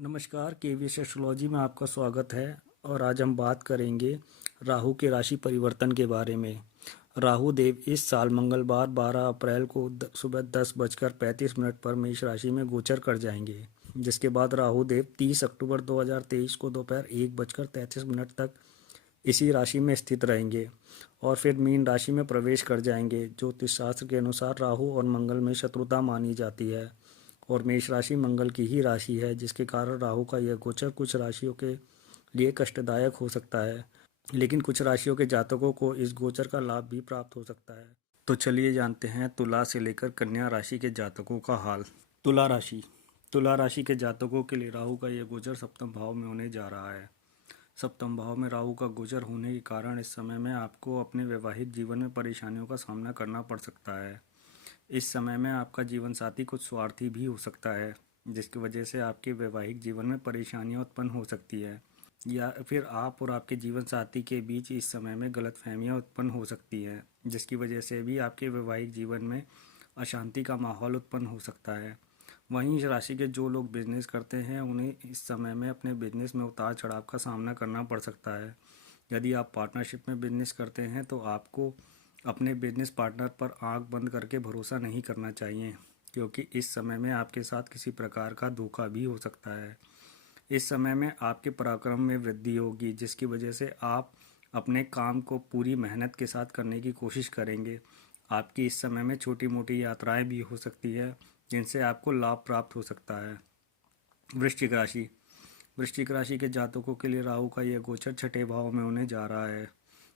नमस्कार, KVS astrology में आपका स्वागत है। और आज हम बात करेंगे राहु के राशि परिवर्तन के बारे में। राहु देव इस साल मंगलवार 12 अप्रैल को सुबह 10:35 पर मेष राशि में गोचर कर जाएंगे, जिसके बाद राहु देव 30 अक्टूबर 2023 को दोपहर 1:33 तक इसी राशि में स्थित रहेंगे और फिर मीन राशि में प्रवेश कर जाएंगे। ज्योतिष शास्त्र के अनुसार राहु और मंगल में शत्रुता मानी जाती है और मेष राशि मंगल की ही राशि है, जिसके कारण राहु का यह गोचर कुछ राशियों के लिए कष्टदायक हो सकता है, लेकिन कुछ राशियों के जातकों को इस गोचर का लाभ भी प्राप्त हो सकता है। तो चलिए जानते हैं तुला से लेकर कन्या राशि के जातकों का हाल। तुला राशि के जातकों के लिए राहु का यह गोचर सप्तम भाव में होने जा रहा है। सप्तम भाव में राहु का गोचर होने के कारण इस समय में आपको अपने वैवाहिक जीवन में परेशानियों का सामना करना पड़ सकता है। इस समय में आपका जीवन साथी कुछ स्वार्थी भी हो सकता है, जिसकी वजह से आपके वैवाहिक जीवन में परेशानियां उत्पन्न हो सकती है, या फिर आप और आपके जीवन साथी के बीच इस समय में गलतफहमियां उत्पन्न हो सकती हैं, जिसकी वजह से भी आपके वैवाहिक जीवन में अशांति का माहौल उत्पन्न हो सकता है। वहीं इस राशि के जो लोग बिजनेस करते हैं उन्हें इस समय में अपने बिजनेस में उतार चढ़ाव का सामना करना पड़ सकता है। यदि आप पार्टनरशिप में बिजनेस करते हैं तो आपको अपने बिजनेस पार्टनर पर आंख बंद करके भरोसा नहीं करना चाहिए, क्योंकि इस समय में आपके साथ किसी प्रकार का धोखा भी हो सकता है। इस समय में आपके पराक्रम में वृद्धि होगी, जिसकी वजह से आप अपने काम को पूरी मेहनत के साथ करने की कोशिश करेंगे। आपकी इस समय में छोटी मोटी यात्राएं भी हो सकती है, जिनसे आपको लाभ प्राप्त हो सकता है। वृश्चिक राशि के जातकों के लिए राहु का यह गोचर छठे भाव में होने जा रहा है।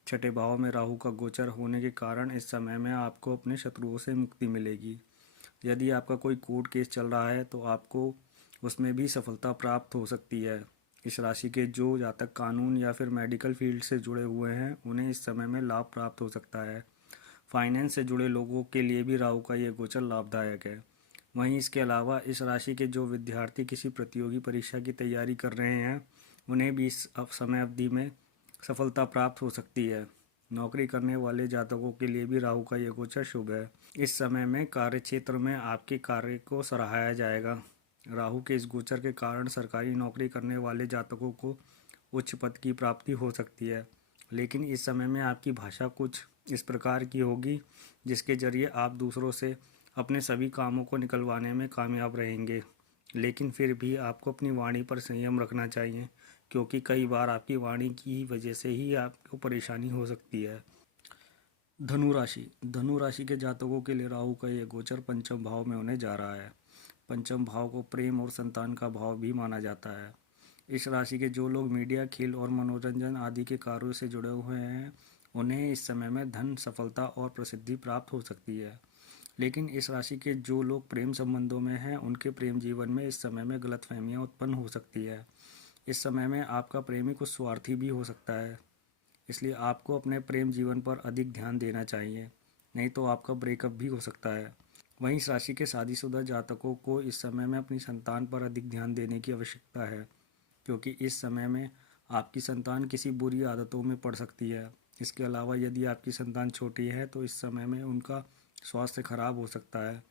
छठे भाव में राहु का गोचर होने के कारण इस समय में आपको अपने शत्रुओं से मुक्ति मिलेगी। यदि आपका कोई कोर्ट केस चल रहा है तो आपको उसमें भी सफलता प्राप्त हो सकती है। इस राशि के जो जातक कानून या फिर मेडिकल फील्ड से जुड़े हुए हैं उन्हें इस समय में लाभ प्राप्त हो सकता है। फाइनेंस से जुड़े लोगों के लिए भी राहु का यह गोचर लाभदायक है। वहीं इसके अलावा इस राशि के जो विद्यार्थी किसी प्रतियोगी परीक्षा की तैयारी कर रहे हैं उन्हें भी इस समय अवधि में सफलता प्राप्त हो सकती है। नौकरी करने वाले जातकों के लिए भी राहु का यह गोचर शुभ है। इस समय में कार्य क्षेत्र में आपके कार्य को सराहाया जाएगा। राहु के इस गोचर के कारण सरकारी नौकरी करने वाले जातकों को उच्च पद की प्राप्ति हो सकती है, लेकिन इस समय में आपकी भाषा कुछ इस प्रकार की होगी जिसके जरिए आप दूसरों से अपने सभी कामों को निकलवाने में कामयाब रहेंगे। लेकिन फिर भी आपको अपनी वाणी पर संयम रखना चाहिए, क्योंकि कई बार आपकी वाणी की वजह से ही आपको परेशानी हो सकती है। धनु राशि के जातकों के लिए राहु का यह गोचर पंचम भाव में होने जा रहा है। पंचम भाव को प्रेम और संतान का भाव भी माना जाता है। इस राशि के जो लोग मीडिया, खेल और मनोरंजन आदि के कार्यों से जुड़े हुए हैं उन्हें इस समय में धन, सफलता और प्रसिद्धि प्राप्त हो सकती है। लेकिन इस राशि के जो लोग प्रेम संबंधों में हैं उनके प्रेम जीवन में इस समय में गलतफहमियां उत्पन्न हो सकती है। इस समय में आपका प्रेमी कुछ स्वार्थी भी हो सकता है, इसलिए आपको अपने प्रेम जीवन पर अधिक ध्यान देना चाहिए, नहीं तो आपका ब्रेकअप भी हो सकता है। वहीं इस राशि के शादीशुदा जातकों को इस समय में अपनी संतान पर अधिक ध्यान देने की आवश्यकता है, क्योंकि इस समय में आपकी संतान किसी बुरी आदतों में पड़ सकती है। इसके अलावा यदि आपकी संतान छोटी है तो इस समय में उनका स्वास्थ्य खराब हो सकता है।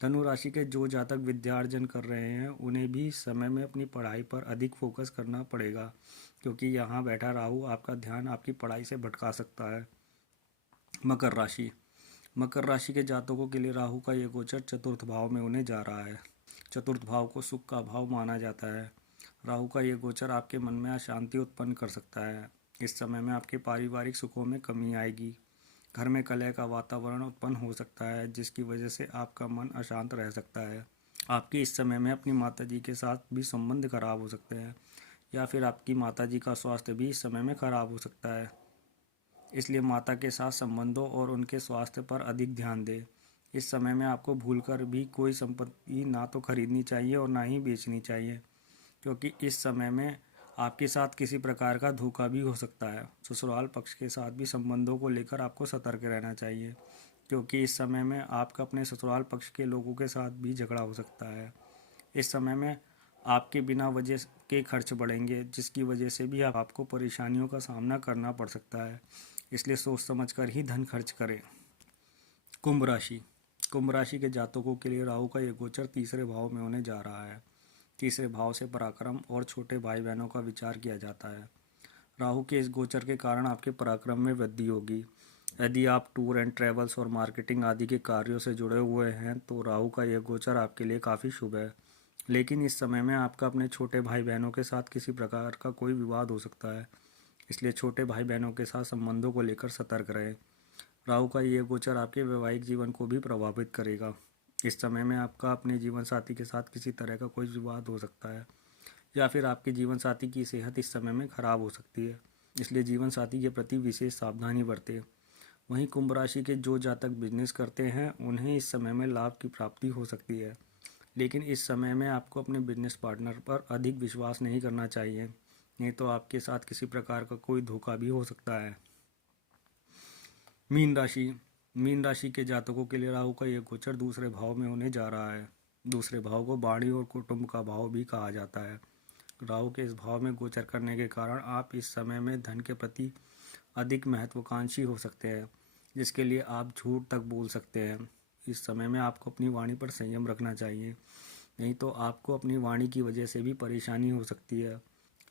धनु राशि के जो जातक विद्यार्जन कर रहे हैं उन्हें भी इस समय में अपनी पढ़ाई पर अधिक फोकस करना पड़ेगा, क्योंकि यहाँ बैठा राहु आपका ध्यान आपकी पढ़ाई से भटका सकता है। मकर राशि के जातकों के लिए राहु का यह गोचर चतुर्थ भाव में होने जा रहा है। चतुर्थ भाव को सुख का भाव माना जाता है। राहु का यह गोचर आपके मन में अशांति उत्पन्न कर सकता है। इस समय में आपके पारिवारिक सुखों में कमी आएगी। घर में कलह का वातावरण उत्पन्न हो सकता है, जिसकी वजह से आपका मन अशांत रह सकता है। आपकी इस समय में अपनी माताजी के साथ भी संबंध खराब हो सकते हैं, या फिर आपकी माताजी का स्वास्थ्य भी इस समय में खराब हो सकता है। इसलिए माता के साथ संबंधों और उनके स्वास्थ्य पर अधिक ध्यान दें। इस समय में आपको भूलकर भी कोई संपत्ति ना तो खरीदनी चाहिए और ना ही बेचनी चाहिए, क्योंकि इस समय में आपके साथ किसी प्रकार का धोखा भी हो सकता है। ससुराल पक्ष के साथ भी संबंधों को लेकर आपको सतर्क रहना चाहिए, क्योंकि इस समय में आपका अपने ससुराल पक्ष के लोगों के साथ भी झगड़ा हो सकता है। इस समय में आपके बिना वजह के खर्च बढ़ेंगे, जिसकी वजह से भी आपको परेशानियों का सामना करना पड़ सकता है। इसलिए सोच समझकर ही धन खर्च करें। कुंभ राशि के जातकों के लिए राहु का यह गोचर तीसरे भाव में होने जा रहा है। तीसरे भाव से पराक्रम और छोटे भाई बहनों का विचार किया जाता है। राहु के इस गोचर के कारण आपके पराक्रम में वृद्धि होगी। यदि आप टूर एंड ट्रेवल्स और मार्केटिंग आदि के कार्यों से जुड़े हुए हैं तो राहु का यह गोचर आपके लिए काफ़ी शुभ है। लेकिन इस समय में आपका अपने छोटे भाई बहनों के साथ किसी प्रकार का कोई विवाद हो सकता है, इसलिए छोटे भाई बहनों के साथ संबंधों को लेकर सतर्क रहें। राहु का ये गोचर आपके वैवाहिक जीवन को भी प्रभावित करेगा। इस समय में आपका अपने जीवन साथी के साथ किसी तरह का कोई विवाद हो सकता है या फिर आपके जीवन साथी की सेहत इस समय में खराब हो सकती है, इसलिए जीवन साथी के प्रति विशेष सावधानी बरतें। वहीं कुंभ राशि के जो जातक बिजनेस करते हैं उन्हें इस समय में लाभ की प्राप्ति हो सकती है, लेकिन इस समय में आपको अपने बिजनेस पार्टनर पर अधिक विश्वास नहीं करना चाहिए, नहीं तो आपके साथ किसी प्रकार का कोई धोखा भी हो सकता है। मीन राशि के जातकों के लिए राहु का यह गोचर दूसरे भाव में होने जा रहा है। दूसरे भाव को वाणी और कुटुंब का भाव भी कहा जाता है। राहु के इस भाव में गोचर करने के कारण आप इस समय में धन के प्रति अधिक महत्वाकांक्षी हो सकते हैं, जिसके लिए आप झूठ तक बोल सकते हैं। इस समय में आपको अपनी वाणी पर संयम रखना चाहिए, नहीं तो आपको अपनी वाणी की वजह से भी परेशानी हो सकती है।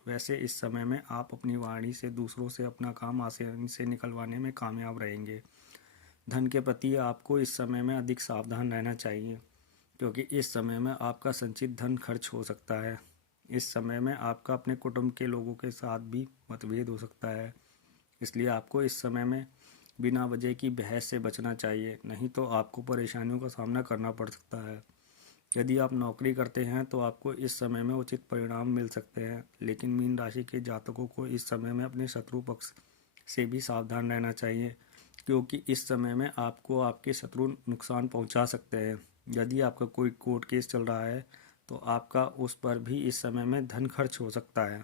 वैसे इस समय में आप अपनी वाणी से दूसरों से अपना काम आसानी से निकलवाने में कामयाब रहेंगे। धन के प्रति आपको इस समय में अधिक सावधान रहना चाहिए, क्योंकि इस समय में आपका संचित धन खर्च हो सकता है। इस समय में आपका अपने कुटुंब के लोगों के साथ भी मतभेद हो सकता है, इसलिए आपको इस समय में बिना वजह की बहस से बचना चाहिए, नहीं तो आपको परेशानियों का सामना करना पड़ सकता है। यदि आप नौकरी करते हैं तो आपको इस समय में उचित परिणाम मिल सकते हैं, लेकिन मीन राशि के जातकों को इस समय में अपने शत्रु पक्ष से भी सावधान रहना चाहिए, क्योंकि इस समय में आपको आपके शत्रु नुकसान पहुंचा सकते हैं। यदि आपका कोई कोर्ट केस चल रहा है तो आपका उस पर भी इस समय में धन खर्च हो सकता है।